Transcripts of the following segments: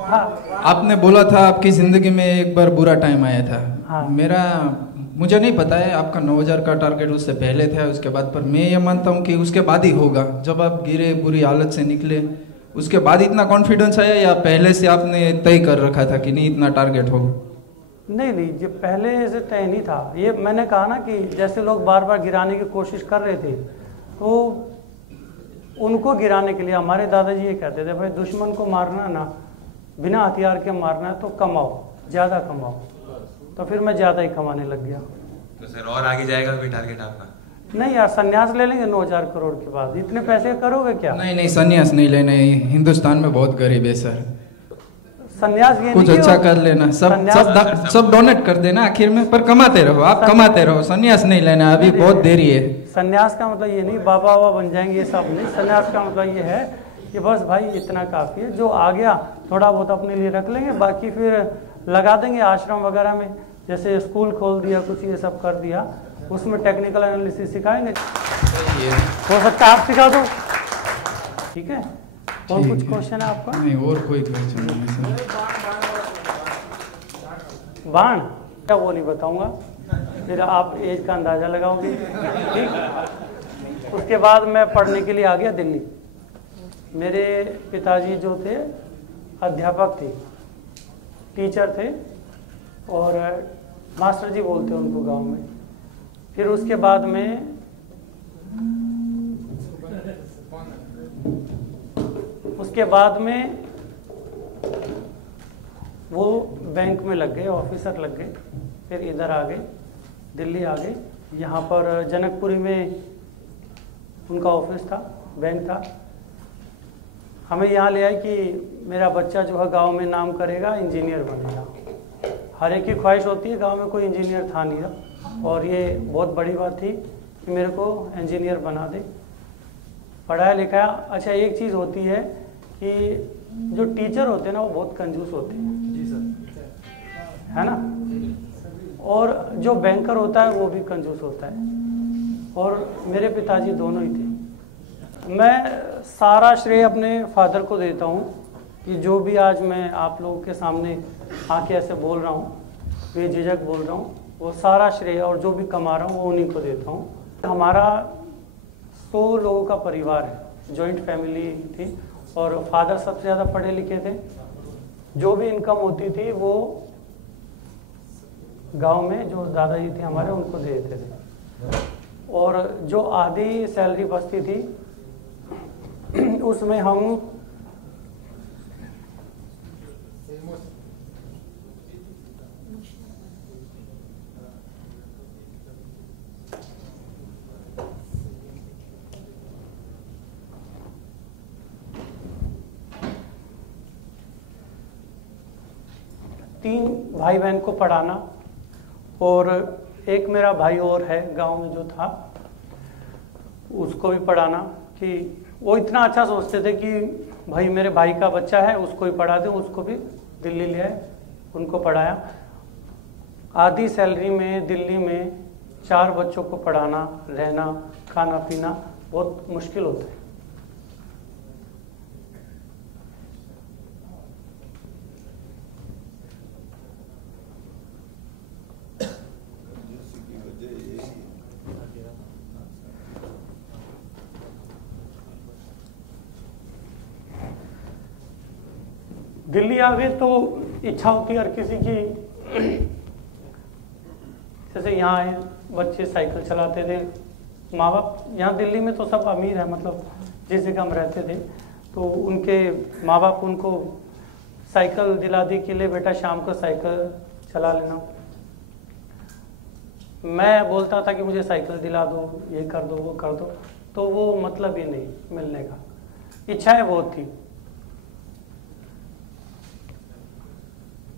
हाँ आपने बोला था आपकी जिंदगी में एक बार बुरा टाइम आया था। हाँ। मुझे नहीं पता है आपका 9,000 का टारगेट उससे पहले था उसके बाद, पर मैं ये मानता हूँ कि उसके बाद ही होगा। जब आप गिरे, बुरी हालत से निकले, उसके बाद इतना कॉन्फिडेंस आया या पहले से आपने तय कर रखा था कि नहीं इतना टारगेट होगा? नहीं नहीं, ये पहले से तय नहीं था। ये मैंने कहा ना कि जैसे लोग बार बार गिराने की कोशिश कर रहे थे, तो उनको गिराने के लिए हमारे दादाजी ये कहते थे, भाई दुश्मन को मारना ना, बिना हथियार के मारना है तो कमाओ, ज़्यादा कमाओ। तो फिर मैं ज़्यादा ही कमाने लग गया। तो सर और आगे जाएगा कोई टारगेट आपका? नहीं यार, संन्यास ले लेंगे 9,000 करोड़ के बाद। इतने पैसे करोगे क्या? नहीं नहीं, संन्यास नहीं लेने, हिंदुस्तान में बहुत गरीब है सर। संन्यास ये कुछ नहीं अच्छा कर लेना, सब डोनेट कर देना आखिर में, पर कमाते रहो, आप कमाते रहो, संन्यास नहीं लेना, अभी बहुत देरी है। संन्यास का मतलब ये नहीं बाबा बाबा बन जाएंगे, ये सब नहीं। संन्यास का मतलब ये है कि बस भाई इतना काफ़ी है, जो आ गया थोड़ा बहुत अपने लिए रख लेंगे, बाकी फिर लगा देंगे आश्रम वगैरह में। जैसे स्कूल खोल दिया, कुछ ये सब कर दिया, उसमें टेक्निकल एनालिसिस सिखाएंगे। हो सकता है आप सिखा दो, ठीक है? और कुछ क्वेश्चन है आपका? नहीं, और कोई क्वेश्चन नहीं सर। बाण क्या, वो नहीं बताऊंगा, फिर आप एज का अंदाजा लगाओगे, ठीक? उसके बाद मैं पढ़ने के लिए आ गया दिल्ली। मेरे पिताजी जो थे अध्यापक थे, टीचर थे, और मास्टर जी बोलते हैं उनको गांव में। फिर उसके बाद में वो बैंक में लग गए, ऑफिसर लग गए। फिर इधर आ गए, दिल्ली आ गए। यहाँ पर जनकपुरी में उनका ऑफिस था, बैंक था। हमें यहाँ ले आए कि मेरा बच्चा जो है गांव में नाम करेगा, इंजीनियर बनेगा। हर एक की ख्वाहिश होती है, गांव में कोई इंजीनियर था नहीं था, और ये बहुत बड़ी बात थी कि मेरे को इंजीनियर बना दे। पढ़ाया लिखाया। अच्छा, एक चीज़ होती है कि जो टीचर होते हैं ना, वो बहुत कंजूस होते हैं, जी सर, है ना? और जो बैंकर होता है वो भी कंजूस होता है, और मेरे पिताजी दोनों ही थे। मैं सारा श्रेय अपने फादर को देता हूँ कि जो भी आज मैं आप लोगों के सामने आके ऐसे बोल रहा हूँ, बेझिझक बोल रहा हूँ, वो सारा श्रेय और जो भी कमा रहा हूँ वो उन्हीं को देता हूँ। हमारा 100 लोगों का परिवार है, जॉइंट फैमिली थी, और फादर सबसे ज़्यादा पढ़े लिखे थे। जो भी इनकम होती थी वो गांव में जो दादाजी थे हमारे, उनको दे देते थे, और जो आधी सैलरी बचती थी उसमें हम तीन भाई बहन को पढ़ाना, और एक मेरा भाई और है गांव में जो था, उसको भी पढ़ाना। कि वो इतना अच्छा सोचते थे कि भाई मेरे भाई का बच्चा है, उसको ही पढ़ा दें। उसको भी दिल्ली ले आए, उनको पढ़ाया। आधी सैलरी में दिल्ली में 4 बच्चों को पढ़ाना, रहना, खाना पीना बहुत मुश्किल होता है। दिल्ली आ गए तो इच्छा होती है हर किसी की, जैसे यहाँ आए बच्चे साइकिल चलाते थे, माँ बाप यहाँ दिल्ली में तो सब अमीर है, मतलब जिस जगह हम रहते थे तो उनके माँ बाप उनको साइकिल दिला दी कि ले बेटा शाम को साइकिल चला लेना। मैं बोलता था कि मुझे साइकिल दिला दो, ये कर दो, वो कर दो, तो वो मतलब ही नहीं मिलने का। इच्छाएं बहुत थी।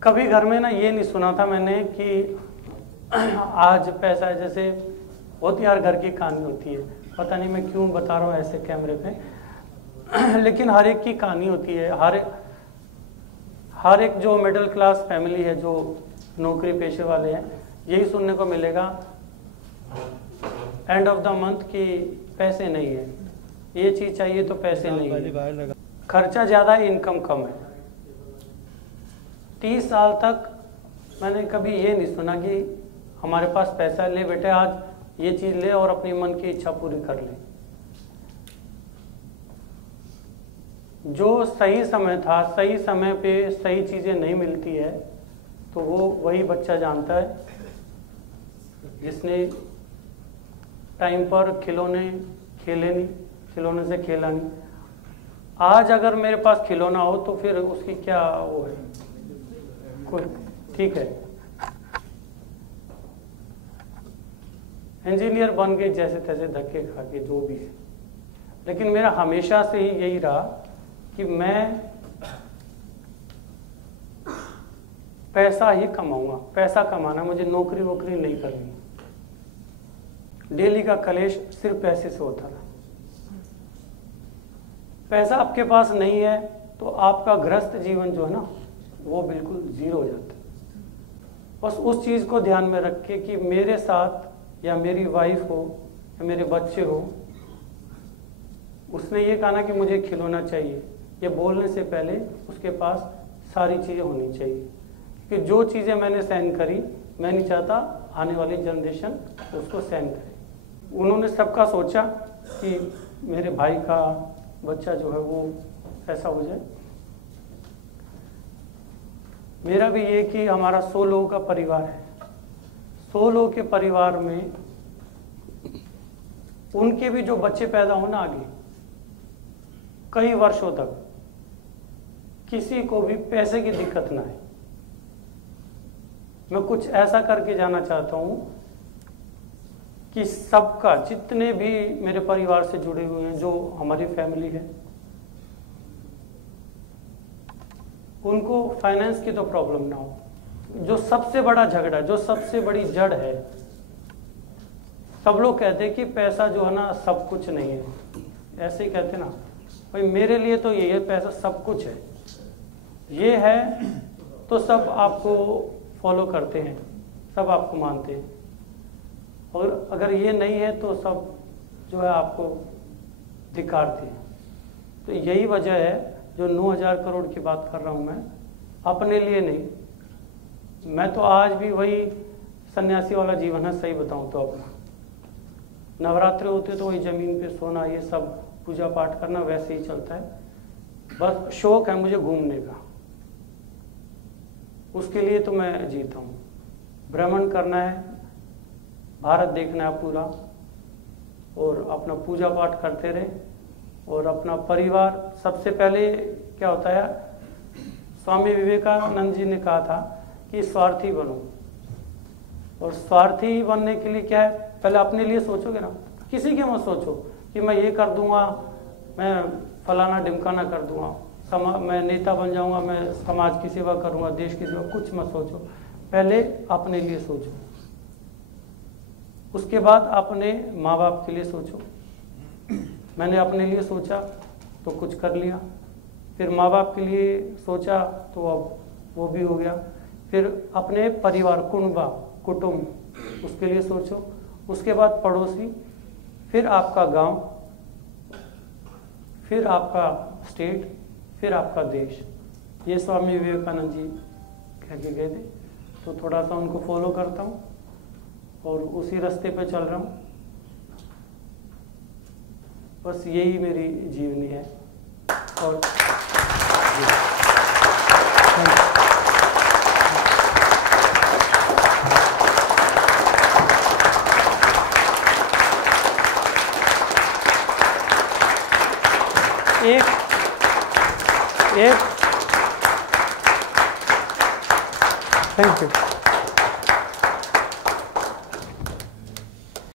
कभी घर में ना ये नहीं सुना था मैंने कि आज पैसा है। जैसे बहुत यार घर की कहानी होती है, पता नहीं मैं क्यों बता रहा हूँ ऐसे कैमरे पे लेकिन हर एक की कहानी होती है। हर एक जो मिडिल क्लास फैमिली है, जो नौकरी पेशे वाले हैं, यही सुनने को मिलेगा एंड ऑफ द मंथ कि पैसे नहीं है, ये चीज़ चाहिए तो पैसे नहीं है, खर्चा ज़्यादा है, इनकम कम है। 30 साल तक मैंने कभी ये नहीं सुना कि हमारे पास पैसा ले बेटे आज ये चीज़ ले और अपनी मन की इच्छा पूरी कर ले। जो सही समय था, सही समय पे सही चीज़ें नहीं मिलती है तो वो वही बच्चा जानता है जिसने टाइम पर खिलौने खेले नहीं, खिलौने से खेला नहीं। आज अगर मेरे पास खिलौना हो तो फिर उसकी क्या वो है, कोई ठीक है इंजीनियर बन के जैसे तैसे धक्के खा के जो भी है, लेकिन मेरा हमेशा से ही यही रहा कि मैं पैसा ही कमाऊंगा। पैसा कमाना, मुझे नौकरी वोकरी नहीं करनी। डेली का कलेश सिर्फ पैसे से होता था। पैसा आपके पास नहीं है तो आपका गृहस्थ जीवन जो है ना वो बिल्कुल जीरो हो जाता है। बस उस चीज को ध्यान में रख के कि मेरे साथ या मेरी वाइफ हो या मेरे बच्चे हो, उसने ये कहा ना कि मुझे खिलौना चाहिए, ये बोलने से पहले उसके पास सारी चीजें होनी चाहिए। कि जो चीजें मैंने सहन करी, मैं नहीं चाहता आने वाली जनरेशन उसको सहन करे। उन्होंने सबका सोचा कि मेरे भाई का बच्चा जो है वो ऐसा हो जाए। मेरा भी ये कि हमारा 100 लोगों का परिवार है। 100 लोगों के परिवार में उनके भी जो बच्चे पैदा हो ना आगे कई वर्षों तक किसी को भी पैसे की दिक्कत ना है। मैं कुछ ऐसा करके जाना चाहता हूं कि सबका, जितने भी मेरे परिवार से जुड़े हुए हैं, जो हमारी फैमिली है, उनको फाइनेंस की तो प्रॉब्लम ना हो। जो सबसे बड़ा झगड़ा, जो सबसे बड़ी जड़ है, सब लोग कहते हैं कि पैसा जो है ना सब कुछ नहीं है। ऐसे ही कहते ना भाई, मेरे लिए तो ये है, पैसा सब कुछ है। ये है तो सब आपको फॉलो करते हैं, सब आपको मानते हैं, और अगर ये नहीं है तो सब जो है आपको धिक्कारते हैं। तो यही वजह है जो 9000 करोड़ की बात कर रहा हूं मैं, अपने लिए नहीं। मैं तो आज भी वही सन्यासी वाला जीवन है, सही बताऊं तो। अपना नवरात्रि होते तो वही जमीन पे सोना, ये सब पूजा पाठ करना वैसे ही चलता है। बस शौक है मुझे घूमने का, उसके लिए तो मैं जीता हूँ। भ्रमण करना है, भारत देखना है पूरा, और अपना पूजा पाठ करते रहे, और अपना परिवार सबसे पहले। क्या होता है, स्वामी विवेकानंद जी ने कहा था कि स्वार्थी बनो, और स्वार्थी बनने के लिए क्या है, पहले अपने लिए सोचोगे ना, किसी के मत सोचो कि मैं ये कर दूंगा, मैं फलाना ढिमकाना कर दूंगा, मैं नेता बन जाऊंगा, मैं समाज की सेवा करूंगा, देश की सेवा, कुछ मत सोचो। पहले अपने लिए सोचो, उसके बाद अपने माँ बाप के लिए सोचो। मैंने अपने लिए सोचा तो कुछ कर लिया, फिर माँ बाप के लिए सोचा तो अब वो भी हो गया, फिर अपने परिवार, कुटुंब, उसके लिए सोचो, उसके बाद पड़ोसी, फिर आपका गांव, फिर आपका स्टेट, फिर आपका देश। ये स्वामी विवेकानंद जी कह के गए थे, तो थोड़ा सा उनको फॉलो करता हूँ और उसी रास्ते पे चल रहा हूँ। बस यही मेरी जीवनी है। और थैंक यू।